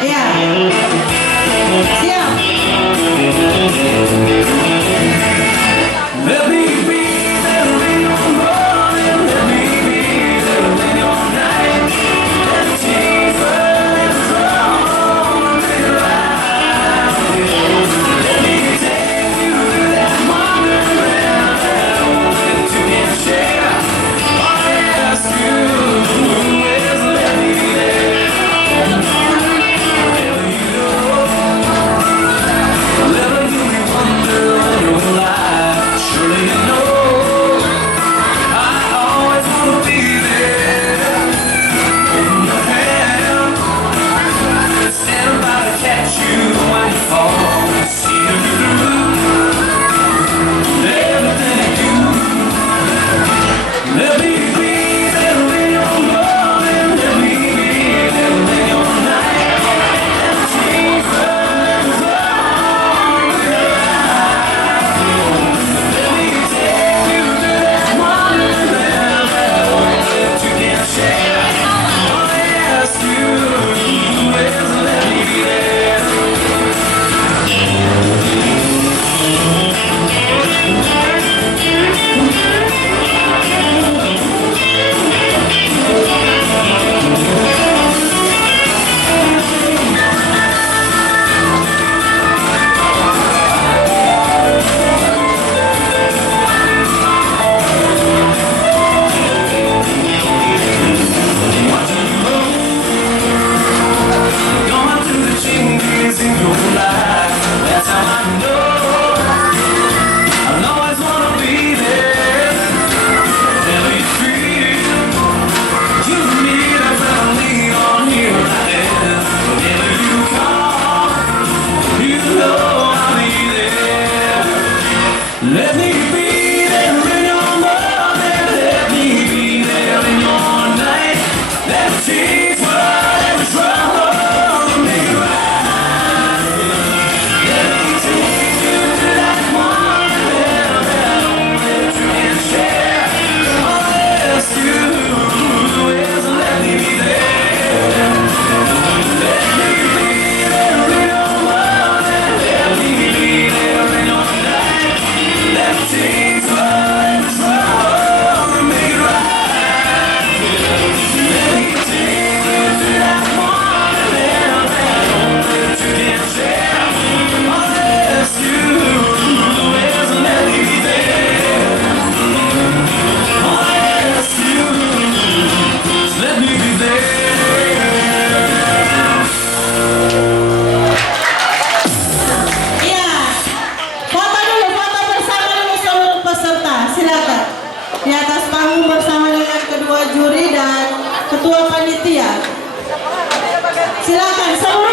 Iya. Siap. Let me be there in your morning, let me be there in your night. Let me take forever from the light. Let me take you to that wonderland that only two can share. All I ask you is let me be there. Wherever you go, wherever you wonder in your life, surely you know I always wanna be there in your hand, stand by to catch you when you fall, see you through everything you do. Let me be there in your morning, let me be there in your night. Let me take forever from your life. Let me take you to that wonderland that only two can share. All I ask you is let me be there. Going through the changes in your life, that's how I know I'll always wanna be there. Whatever you feel, you need a family on here I am. Whenever you call, you know I'll be there. Let me be there in your morning, let me be there in your night. Let me take whatever's wrong and make it right. Let me take you to that wonderland that only two can share. All I ask you is let me be there. Let me be there in your morning, let me be there in your night. Let me take whatever's wrong and make it right. Let me take you to that wonderland that only two can share. All I ask you is let me be there. All I ask you is let me be there. Iya. Foto dulu, foto bersama dulu seluruh peserta. Silakan. Di atas panggung bersama dengan kedua juri dan ketua panitia. Silakan seluruh